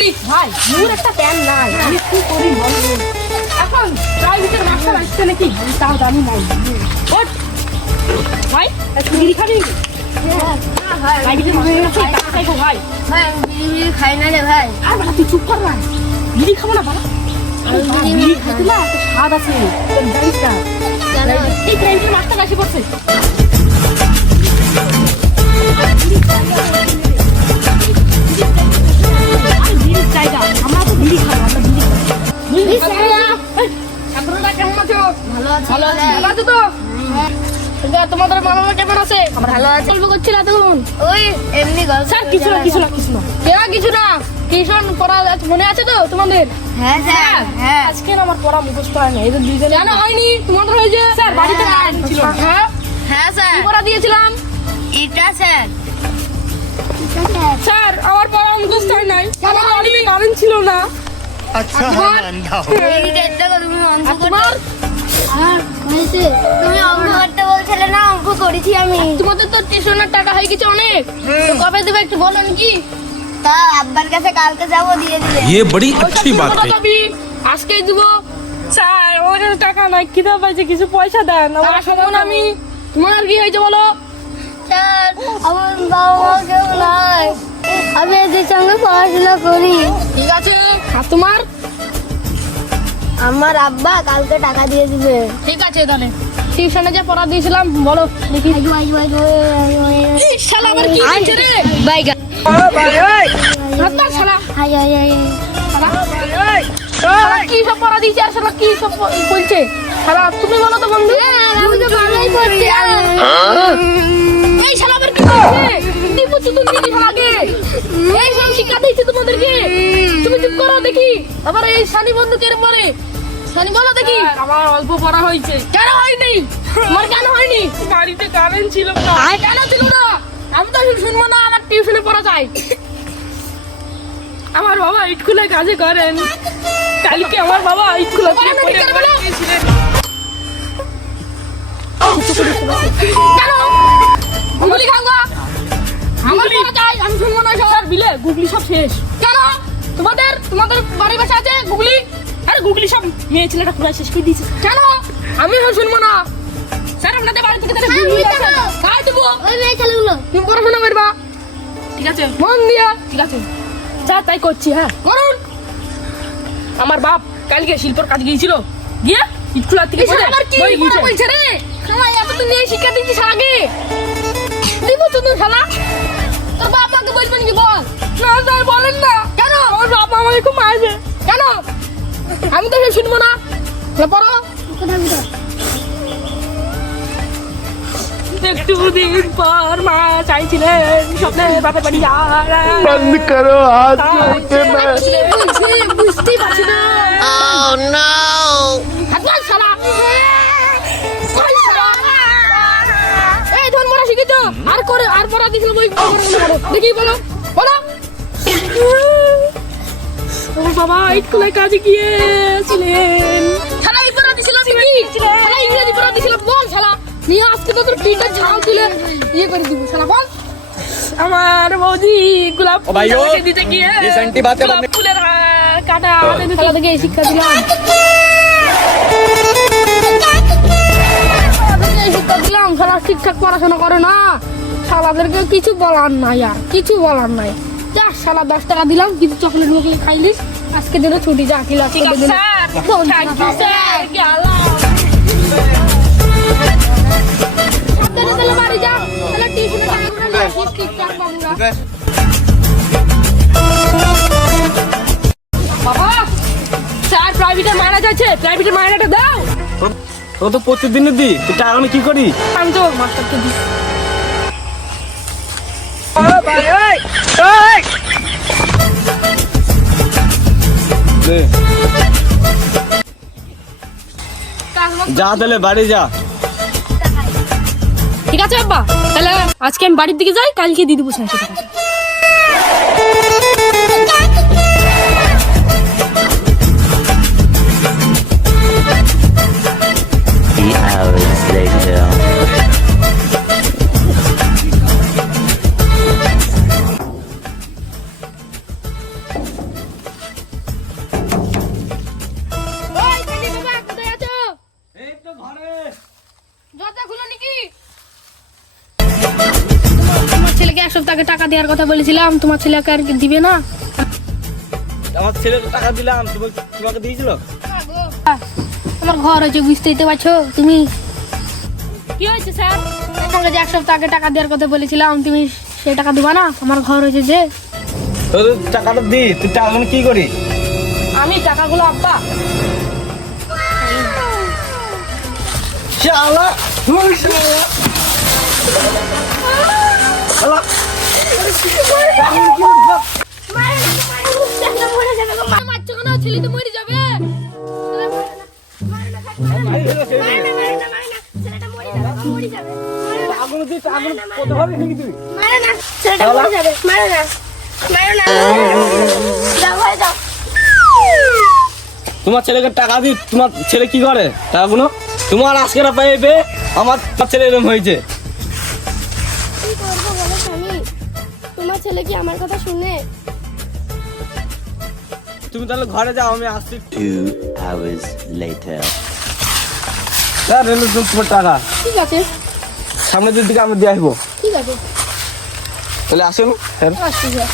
ভাই মোর একটা প্যান নাই, আমি কি করি বল। এখন প্রাইভেটের মাস্টার আসছে নাকি, তাও জানি নাই। ওঠ ভাই, একটু বিড়ি খাবি নাকি? প্রাইভেটের মাস্টার আসছে, টাকা চাইবো ভাই। বিড়ি খাই না রে ভাই। আর বাবা তুই চুপ কর ভাই, বিড়ি খাবো না বাবা। বিড়ি খাইতে না একটা স্বাদ আছে, জানিস না? এই প্রাইভেটের মাস্টার আসে পড়ছে। আমরা তো বিড়ি খাবো, আমরা বিড়ি কেমন আছো? ভালো আছো তো? তোমাদের বাবা মা কেমন আছে? ভালো আছে। গল্প করছিল তখন? ওই এমনি গল্প। স্যার কিছু না কিছু না। টিউশন পড়া মনে আছে তো তোমাদের? হ্যাঁ স্যার, হ্যাঁ। আজকে না আমার পড়া মুখস্থ হয় না, এদের দুইজনে জানা হয়নি। তোমাদের হয়েছে? স্যার বাড়িতে কারেন্ট ছিল। হ্যাঁ হ্যাঁ স্যার। কি পড়া দিয়েছিলাম? এটা স্যার। স্যার আমার পড়া মুখস্থ হয় নাই, আমার বাড়িতে কারেন্ট ছিল না। अच्छा है अंधा हो। তুমি অঙ্ক তোমার তুমি অঙ্ক করতে বলছিলে না, অঙ্ক করেছি আমি। তোমাদের তো টিউশনের টাকা হয়ে গেছে অনেক, তো কবে দেবে একটু বলো নাকি? তা আব্বার কাছে কালকে যাবো, দিয়ে দিলে। ये बड़ी अच्छी बात है। আজকেই দিব। স্যার আমার কাছে টাকা নাই, খিদা পাইছে, কিছু পয়সা দেন। আমার সময় আমি। তোমার কি হয়েছে বলো? স্যার আমার বাবা মা কেউ নাই, আমি এদের সঙ্গে পড়াশোনা করি। ঠিক আছে, আর তোমার? আমার আব্বা কালকে টাকা দিয়ে দিবে। ঠিক আছে তাহলে টিউশনে যে পড়া দিয়েছিলাম বলো দেখি। এই শালা আবার কি হয়েছে রে? বাইগা হাতবার শালা। High high high. শালা কি সব পড়া দিয়েছে আর শালা কি সব বলছে? শালা তুমি বলো তো বন্ধু। আমি তো ভালোই করছি। এই শালা আবার কি হয়েছে? দীপু চুতুন দিদি শালাকে এই সব শিক্ষা দিয়েছে তোমাদেরকে। তুমি চুপ করো দেখি। আবার এই শানি বন্ধু কেন পড়ে? শানি বলো দেখি। আমার অল্প পড়া হয়েছে। কেন হয়নি? তোমার কেন হয়নি? বাড়িতে কারেন্ট ছিল না। কেন ছিল না? আমি তো শুনবো না, আমার টিউশনে পড়া যায়। আমার বাবা স্কুলে কাজে করেন, কালকে আমার বাবা স্কুলে কেন? গুগলি খাঙ্গা আমার পড়া যায়, আমি শুনবো না সব। বিলে গুগলি সব শেষ। কেন? তোমাদের বাড়ি বাসা আছে গুগলি? আরে গুগলি সব মেয়ে ছেলেটা পুরো শেষ করে দিয়েছে। কেন? আমি শুনবো না। স্যার আপনাদের বাড়ি থেকে তাহলে গুগলি আছে, খাই দেবো। ওই মেয়ে ছেলেগুলো তুমি পড়াশোনা করবা ঠিক আছে, মন দিয়া। ঠিক আছে যা তাই করছি। হ্যাঁ, করুন। আমার বাপ কালকে শিল্পর কাজ গিয়েছিল, গিয়ে স্কুল থেকে এই শালা আবার কি বই পড়া গিয়েছে। বলছে রে? আমার এতদিন নিয়ে শিক্ষা দিচ্ছিস আগে দিব তুমি শালা। তোর বাপ মাকে বলবে নাকি বল? না স্যার বলেন না। কেন? আমার বাপ আমাকে খুব মারবে। কেন? আমি তো সে শুনবো না। পড়ো। একটু দিন পর মা চাইছিলেন স্বপ্নে বাপের বাড়ি যাওয়ার। बंद करो हाथ जोड़ते मैं। কি বলছে বুঝতেই পারছি না। হাত ধর শালা। ওই শালা। এই ধন মরা শিখেছ? আর করে আর পড়া দিছিল বই পড়ো। দেখি বলো বলো। আমার বাবা স্কুলে কাজে গিয়েছিলেন। শালা এই পড়া দিছিল কি? শালা ইংরেজি পড়া দিছিল বল শালা। নিয়ে আজকে তো তোর পিঠটা ঝাল তুলে ইয়ে করে দিব শালা বল। আমার বৌদি গোলাপ ফুল भाइयों, আমাকে দিতে গিয়ে ये सेंटी बातें গোলাপ बनने- ফুলের কাটা শালা থেকে এই শিক্ষা দিলাম। শালাদেরকে এই শিক্ষা দিলাম, শালা ঠিকঠাক পড়াশোনা করে না। শালাদেরকে কিছু বলার নাই, আর কিছু বলার নাই। যা শালা 10 টাকা দিলাম, কিছু চকলেট মুখে খাইলিস। আজকে দিনে ছুটি, যা কি লাগছে ঠিক আছে দিন। স্যার, শোন, থ্যাংক ইউ স্যার, গেলাম। সাবধানে তাহলে বাড়ি যা। তাহলে টিউশনে টাকাগুলো নিয়ে আসিস ঠিকঠাক বাবুরা। বাবা স্যার প্রাইভেটের মাইনা যাচ্ছে, প্রাইভেটের মাইনাটা দাও। तो तो প্রতিদিন দি এটা আমি কি করি? আমি তো মাস্টারকে দিই। যা তাহলে বাড়ি যা। ঠিক আছে আব্বা, তাহলে আজকে আমি বাড়ির দিকে যাই, কালকে দিয়ে দেবো স্যারকে টাকা। hours later. দেওয়ার কথা বলেছিলাম, তোমার ছেলেকে আর কি দিবে না? আমার ছেলেকে টাকা দিলাম, তোমাকে দিয়েছিল? আমার ঘর হয়েছে, বুঝতেই তো পারছো তুমি। কি হয়েছে স্যার? তোমাকে যে 1 সপ্তাহ আগে টাকা দেওয়ার কথা বলেছিলাম, তুমি সেই টাকা দিবা না? আমার ঘর হয়েছে যে। তোর টাকাটা দি, তুই টাকাগুলো কি করি? আমি টাকাগুলো আব্বা শালা শালা মারছো কেন? ছেলে তো মরে যাবে। টাকাগুলো দি, টাকাগুলো কত হবে নাকি তুই? তোমার ছেলেকে টাকা দি, তোমার ছেলে কি করে টাকাগুলো? তোমার আজকে না পাইবে, আমার ছেলে এরকম হয়েছে। কি করবো বলো স্বামী? তোমার ছেলে কি আমার কথা শুনে? তুমি তাহলে ঘরে যাও, আমি আসছি। 2 hours later. স্যার এলো তোমার টাকা, ঠিক আছে, সামনের দিকে আমি দিয়ে আসবো। ঠিক আছে, তাহলে আসুন স্যার। আসছি স্যার।